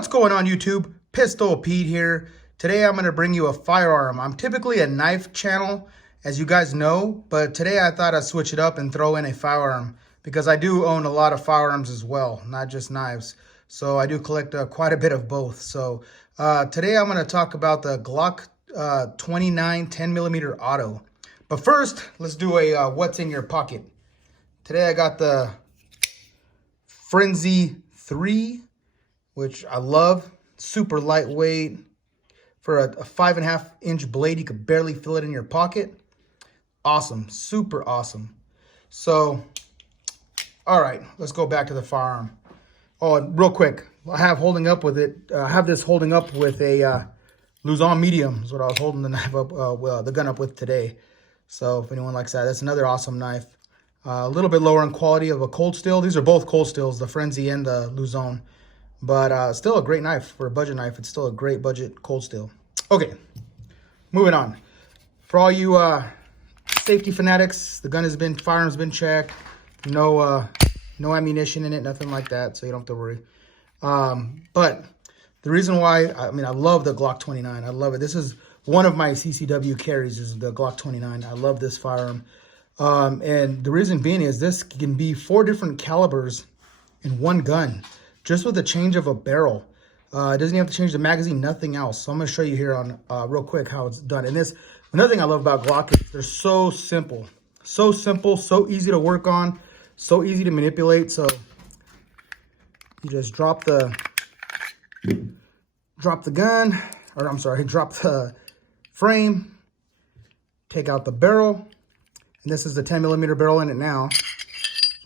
What's going on YouTube? Pistol Pete here. Today I'm going to bring you a firearm. I'm typically a knife channel, as you guys know, but today I thought I'd switch it up and throw in a firearm because I do own a lot of firearms as well, not just knives. So I do collect quite a bit of both. So today I'm going to talk about the Glock 29 10mm auto. But first, let's do a what's in your pocket. Today I got the Frenzy 3, which I love. Super lightweight. For a 5.5 inch blade, you could barely feel it in your pocket. Awesome, super awesome. So, all right, let's go back to the firearm. Oh, and real quick, I have holding up with it. I have this holding up with a Luzon medium. Is what I was holding the knife up, the gun up with today. So if anyone likes that, that's another awesome knife. A little bit lower in quality of a cold steel. These are both cold steels, the Frenzy and the Luzon. But still a great knife for a budget knife. It's still a great budget cold steel. Okay, moving on. For all you safety fanatics, the firearm's been checked. No ammunition in it, nothing like that, so you don't have to worry. But the reason why, I love the Glock 29. I love it. This is one of my CCW carries, is the Glock 29. I love this firearm. And the reason being is this can be 4 different calibers in one gun, just with a change of a barrel. It doesn't even have to change the magazine, nothing else. So I'm going to show you here on real quick how it's done. And another thing I love about Glock is they're so simple. So simple, so easy to work on, so easy to manipulate. So you just drop the gun, or I'm sorry, drop the frame, take out the barrel. And this is the 10mm barrel in it now.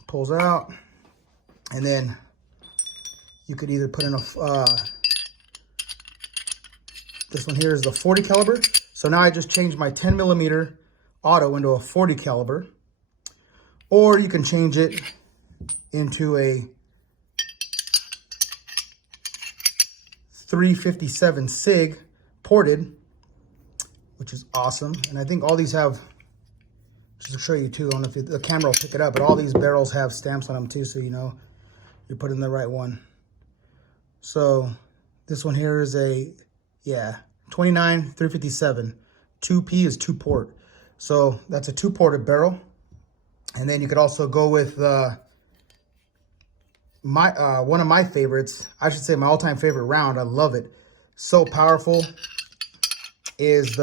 Pulls out, and then you could either put in this one here is the 40 caliber. So now I just changed my 10mm auto into a 40 caliber, or you can change it into a 357 SIG ported, which is awesome. And I think all these have, just to show you too, I don't know if the camera will pick it up, but all these barrels have stamps on them too, so you know you're putting the right one. So this one here is a, 29 357. 2P is 2-port. So that's a 2-ported barrel. And then you could also go with one of my favorites, I should say my all-time favorite round. I love it. So powerful. Is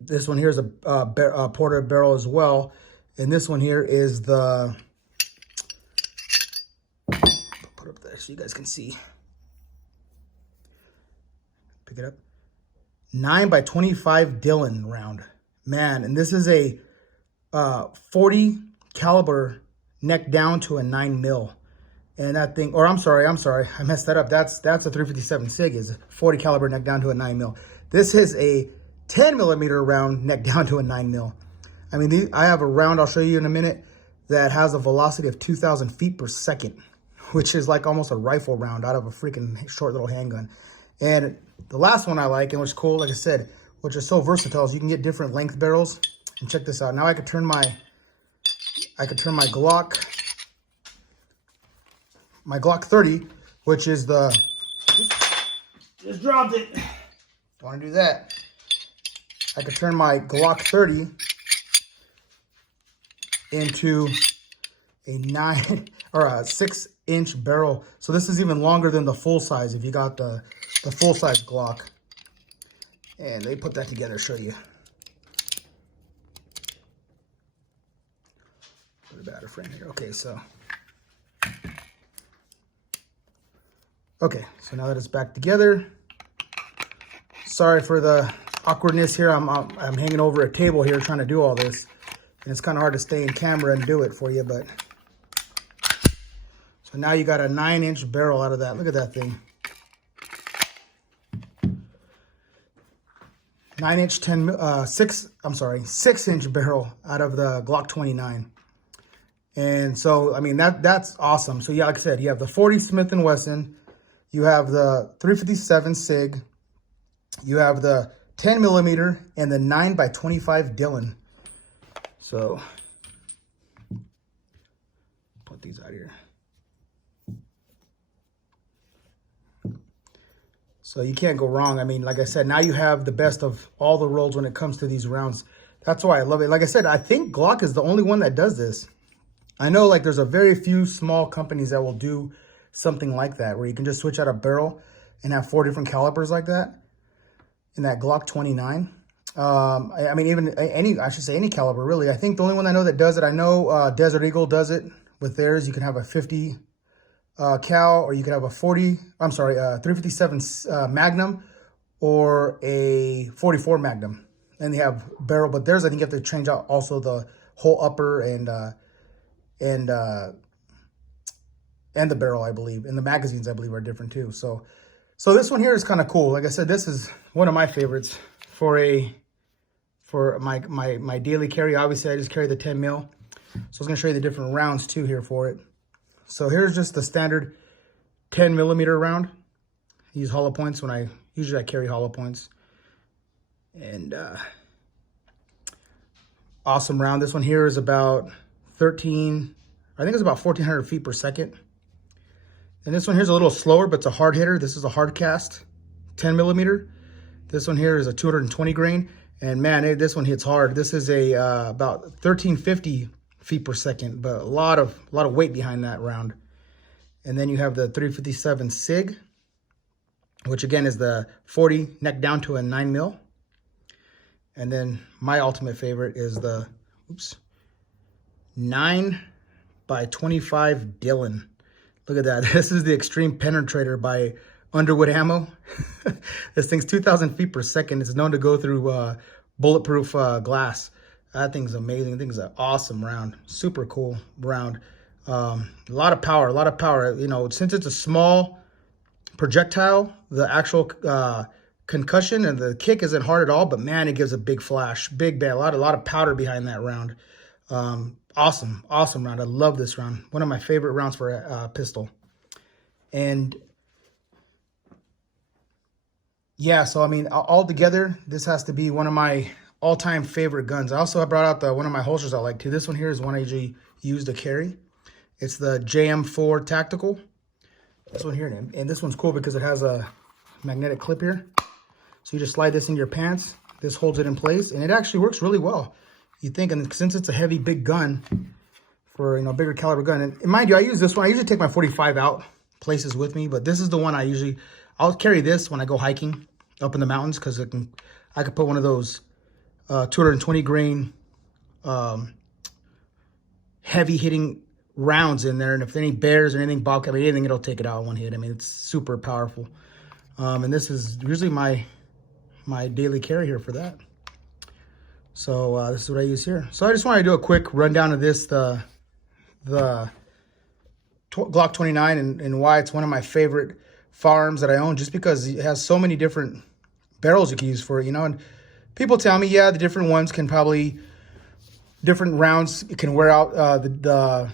this one here is a ported barrel as well. And this one here is the, put up there so you guys can see. Pick it up. 9x25 Dillon round. Man, and this is a 40 caliber neck down to a 9mm. And that thing, or I'm sorry, I messed that up. That's a 357 SIG, is 40 caliber neck down to a 9mm. This is a 10mm round neck down to a 9mm. I mean, I have a round I'll show you in a minute that has a velocity of 2,000 feet per second, which is like almost a rifle round out of a freaking short little handgun. And the last one I like, and which is cool, like I said, which is so versatile, is you can get different length barrels. And check this out. Now I could turn my Glock 30, which is the, just dropped it. Don't want to do that. I could turn my Glock 30 into a 9 or a 6-inch barrel. So this is even longer than the full size if you got the full size Glock. And they put that together, show you. Put a better frame here. Okay, so now that it's back together. Sorry for the awkwardness here. I'm hanging over a table here trying to do all this, and it's kind of hard to stay in camera and do it for you. But so now you got a 9-inch barrel out of that. Look at that thing. 6-inch barrel out of the Glock 29. And so, I mean, that's awesome. So yeah, like I said, you have the 40 Smith & Wesson, you have the 357 SIG, you have the 10mm, and the 9x25 Dillon. So, put these out here. So you can't go wrong. I mean, like I said, now you have the best of all the worlds when it comes to these rounds. That's why I love it. Like I said, I think Glock is the only one that does this. I know like there's a very few small companies that will do something like that, where you can just switch out a barrel and have 4 different calibers like that in that Glock 29. I mean, even I should say any caliber, really. I think the only one I know that does it, I know Desert Eagle does it with theirs. You can have a 50 cal, or you could have a 357 Magnum or a 44 Magnum. And they have barrel, but theirs I think you have to change out also the whole upper and the barrel, I believe, and the magazines I believe are different too. So this one here is kind of cool. Like I said, this is one of my favorites for my daily carry. Obviously, I just carry the 10 mil. So I was gonna show you the different rounds too here for it. So here's just the standard 10 millimeter round. I use hollow points when I carry hollow points. And awesome round. This one here is about 13, I think it's about 1400 feet per second. And this one here's a little slower, but it's a hard hitter. This is a hard cast 10 millimeter. This one here is a 220 grain. And man, this one hits hard. This is a about 1350 feet per second, but a lot of weight behind that round. And then you have the 357 SIG, which again is the 40 neck down to a 9 mil. And then my ultimate favorite is the 9 by 25 Dillon. Look at that. This is the Extreme Penetrator by Underwood Ammo. This thing's 2,000 feet per second. It's known to go through bulletproof glass. That thing's amazing. That thing's an awesome round. Super cool round. A lot of power. You know, since it's a small projectile, the actual concussion and the kick isn't hard at all, but man, it gives a big flash, big bang, a lot of powder behind that round. Awesome round. I love this round. One of my favorite rounds for a pistol. And yeah, so I mean, all together, this has to be one of my all-time favorite guns. I also brought out one of my holsters I like too. This one here is one I usually use to carry. It's the JM4 Tactical. This one here, and this one's cool because it has a magnetic clip here. So you just slide this in your pants. This holds it in place, and it actually works really well. You think, and since it's a heavy, big gun for, you know, bigger caliber gun, and mind you, I use this one. I usually take my 45 out places with me, but this is the one I'll carry this when I go hiking up in the mountains, because I could put one of those 220 grain heavy hitting rounds in there, and if any bears or anything bobcat, I mean, anything, it'll take it out in one hit. I mean, it's super powerful. And this is usually my daily carry here for that. So this is what I use here. So I just wanted to do a quick rundown of this, the Glock 29, and why it's one of my favorite firearms that I own, just because it has so many different barrels you can use for it, you know. And people tell me, yeah, the different ones can probably, different rounds, it can wear out the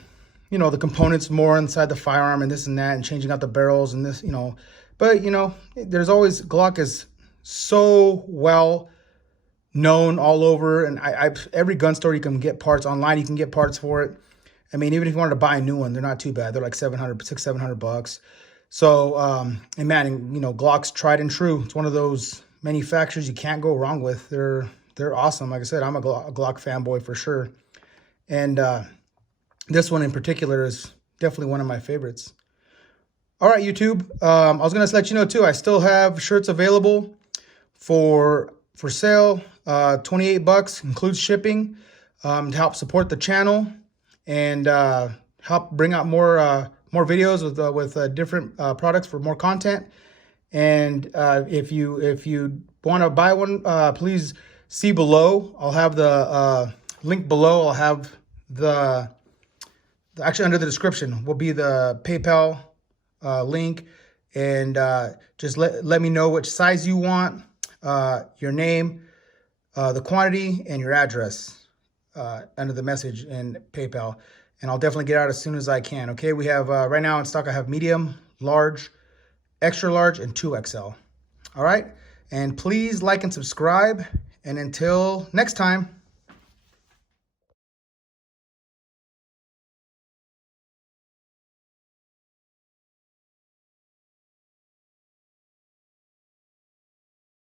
you know, the components more inside the firearm and this and that, and changing out the barrels and this, you know. But, you know, there's always, Glock is so well known all over, and every gun store you can get parts online. You can get parts for it. I mean, even if you wanted to buy a new one, they're not too bad. They're like $700 So, and man, you know, Glock's tried and true. It's one of those manufacturers you can't go wrong with. They're awesome. Like I said, I'm a Glock fanboy for sure. And this one in particular is definitely one of my favorites. All right, YouTube. I was going to let you know too, I still have shirts available for sale. $28 includes shipping, to help support the channel and help bring out more videos with different products for more content. And if you want to buy one, please see below. I'll have the link below. I'll have actually under the description will be the PayPal link, and just let me know which size you want, your name, the quantity, and your address under the message and PayPal, and I'll definitely get out as soon as I can. Okay, we have right now in stock, I have medium, large, extra large, and 2XL. All right, and please like and subscribe, and until next time.